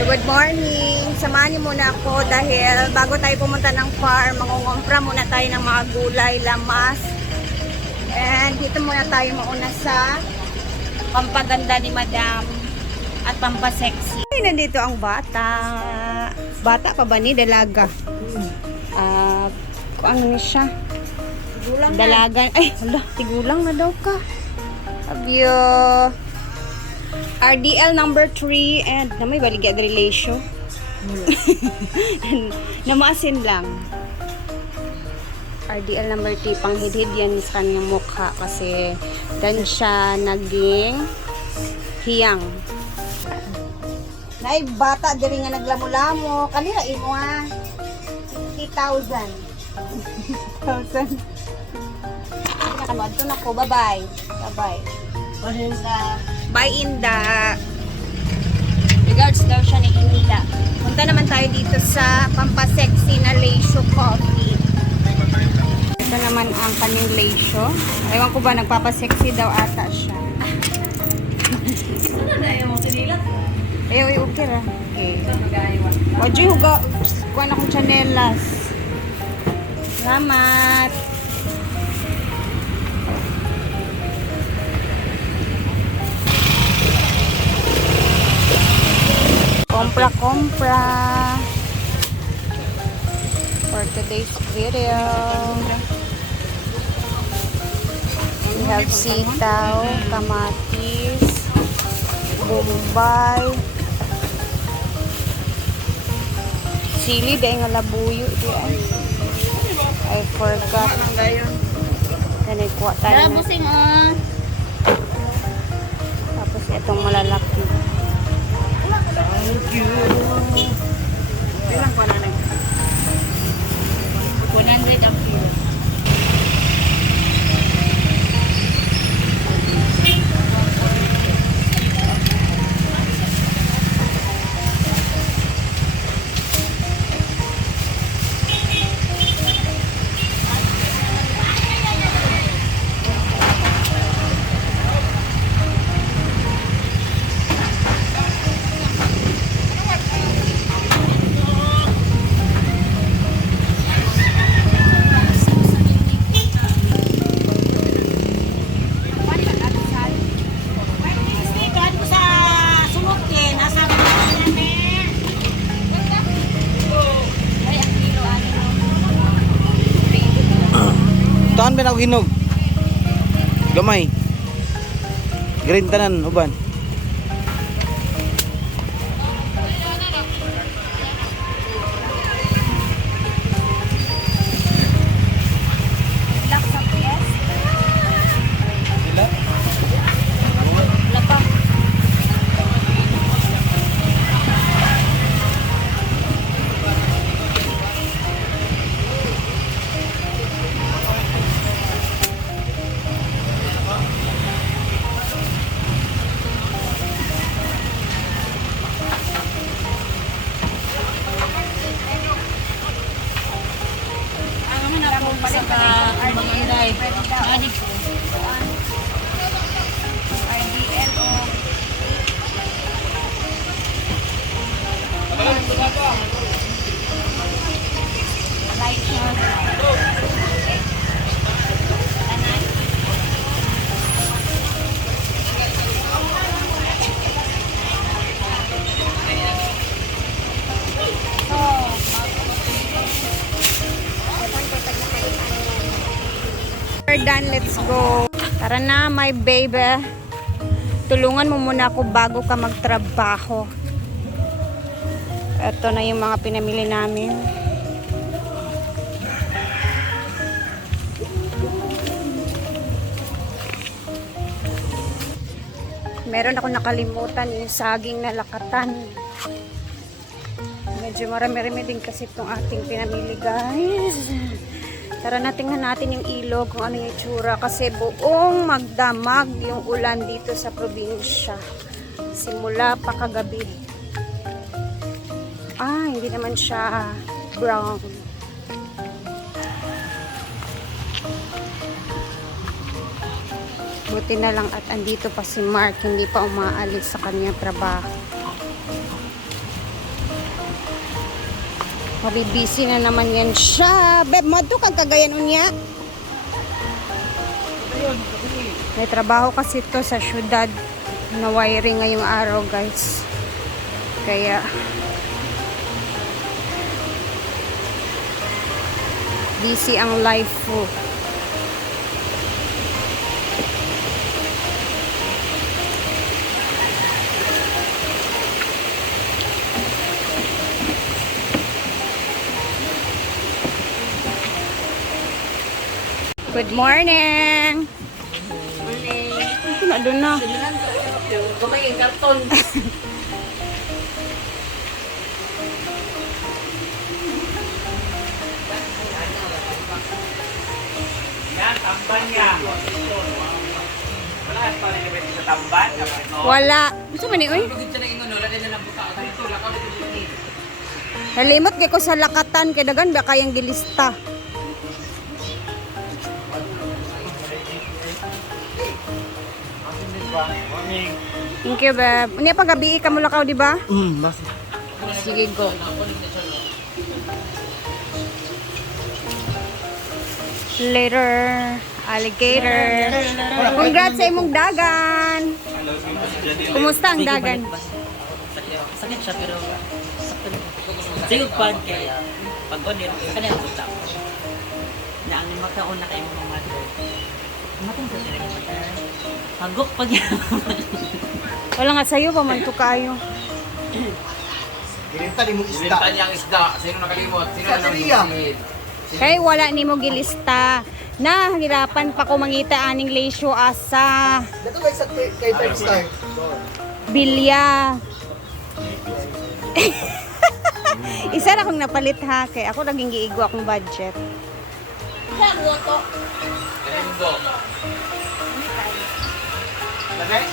So good morning. Samahan niyo muna ako dahil bago tayo pumunta ng farm, mangungumpra muna tayo ng mga gulay, lamas. And dito muna tayo mauna sa pampaganda ni Madam at pampasexy. Ay, nandito ang bata. Bata pa ba ni? Dalaga. Ano ni siya? Tigulang dalaga. Ay, wala. Tigulang na daw ka. Abyo. RDL number 3 and na may baligya relation. Namasin lang. RDL number 3 panghidhid yan sa kanyang mukha kasi dan siya naging hiyang. Nay bata diri nga naglamulamo kanila imo ha. 50,000. 1,000. Nakanuad to na ko. Bye-bye. Bye-bye. Bye, Inda. Regards daw siya ni Inda. Punta naman tayo dito sa pampasexy na Leisho Coffee. Ito naman ang kanyang Leisho. Ewan ko ba, nagpapasexy daw ata siya. Ayaw, okay ra. Okay. Wajay huga. Kuha na kong chanelas. Salamat. Kompra for today's video. We have sitaw, kamatis, bombay, sili dahil nga labuyo diyan. I forgot. Kanay kuha tayo na. Tapos itong malalaki. Thank you. Ilang pa na nag 100 ang kilo. Taan ba na ako hinog? Gamay. Green tanan, uban. We're done, let's go. Tara na, my baby. Tulungan mo muna ako bago ka magtrabaho. Ito na yung mga pinamili namin. Meron ako nakalimutan yung saging na lakatan. Medyo marami-rami din kasi itong ating pinamili, guys. Tara na, tingnan natin yung ilog kung ano yung itsura kasi buong magdamag yung ulan dito sa probinsya. Simula pa kagabi. Hindi naman siya brown. Buti na lang at andito pa si Mark, hindi pa umaalis sa kanyang trabaho. Mabibisi na naman yan siya. Beb, madto kang kagayan unya. May trabaho kasi to sa syudad na wiring ngayong araw, guys. Kaya busy ang life ko. Good morning! Morning. Na doon na. Gumay yung karton. Yan, tamban niya. Wala, story na ba sa tamban? Wala. Gusto man ni, uy? Nalimot kay ko sa lakatan kay dagan ba kayang gilista. Morning. Thank you, babe. Unya pa gabi ka mo lakaw, di ba? Basta. Sige, go. Later, alligator. Congrats sa imong dagan. Kumusta ang dagan? Sakit siya pero sigod pa kaya pag onir kanang buta. Na ang makauna kay mga mother. Matong sa dire mother. Hagok pag Wala nga sa'yo, pamanto kayo. Girinta ni mo isda. Ibenta niyang isda. Sino nakalimot? Sino Sa nang Syria. Kay wala ni mo gilista. Nahirapan pa ko mangita aning lesyo asa. Dato kay sa kay Five Star. Bilya. Isa na akong napalit ha. Kay ako naging giigo akong budget. Kalimbo. Lagay?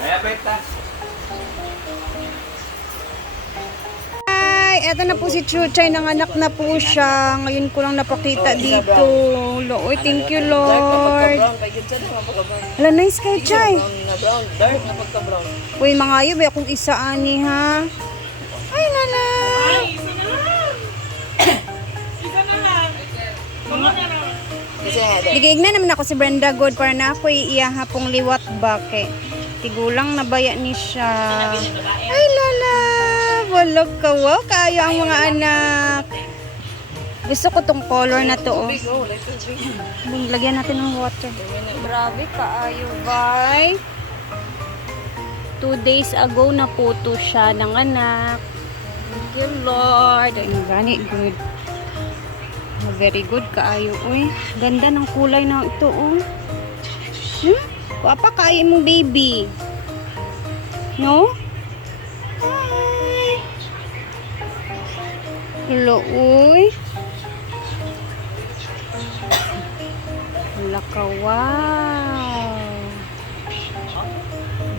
Kaya beta. Ay, eto na po si Chuchay. Nanganak na po siya. Ngayon ko lang napakita dito. Lord, thank you, Lord. Hala, nice kay Chay. Uy, mga ayub, akong isa ani, ha? Ay, nanay. Ligignan naman ako si Brenda Good para na ako iiyaha pong liwat ba kay tigulang nabaya ni siya. Ay lala, walog ka, wow, kayo ang mga anak. Gusto ko tong color na to. Oh. Lagyan natin ng water. Grabe kaayo, bye. 2 days ago na po to siya ng anak. Thank you, Lord. Ay, gani, good. Very good kaayo, uy. Ganda ng kulay na ito, oh. Wapa kaya mong baby. No? Hi. Hello, uy. Wala ka, wow.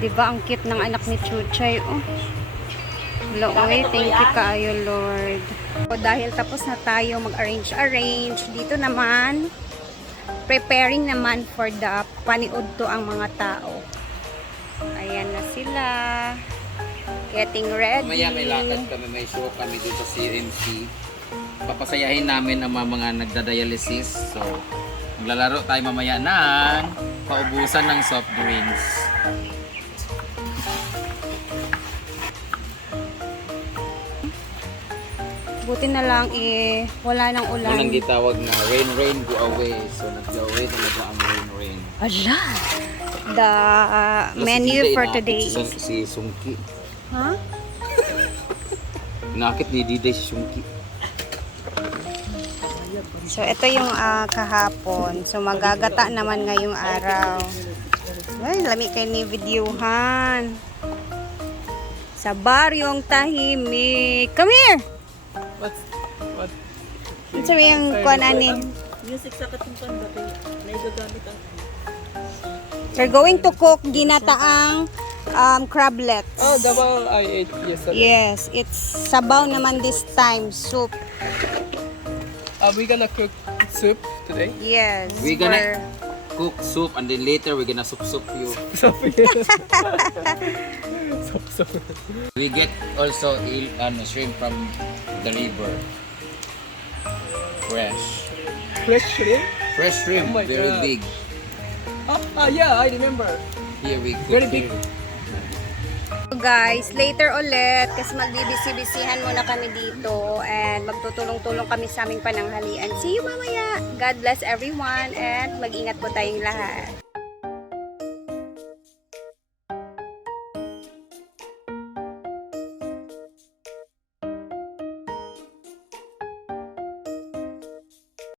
Diba ang cute ng anak ni Chuchay, oh. Lord, thank you kayo, Lord. So, dahil tapos na tayo mag-arrange, dito naman, preparing naman for the paniudto ang mga tao. Ayan na sila. Getting ready. Mamaya may lakad kami, may show kami dito sa CMC. Papasayahin namin ang mga nagda-dialysis. So, maglalaro tayo mamaya ng paubusan ng soft drinks. Buti na lang wala nang ulan. Unang gitawag na rain, go away. So, nag-away talaga ang rain. Ala! The menu for today is... Si Sungki. Huh? Nakit ni Diday si Sungki. So, ito yung kahapon. So, magagata naman ngayong araw. Ay, lami kayo ni videohan. Sa baryong tahimik. Come here! What? Ito yung kuwan ani. Music sa katungkan ba kayo? Naigagamit ang We're going to cook ginataang crablets. Oh, the one I ate yesterday. Yes, it's sabaw naman this time. Soup. Are we gonna cook soup today? Yes. We gonna cook soup and then later we're gonna soup you. Soup. We get also shrimp from the river. Fresh. Fresh shrimp? Fresh shrimp, Oh my very God. big. Yeah, I remember. Here we cook Very big. here. So guys, later ulit kasi magbibisi-bisihan muna kami dito and magtutulong-tulong kami sa aming pananghalian. See you mamaya. God bless everyone and mag-ingat po tayong lahat.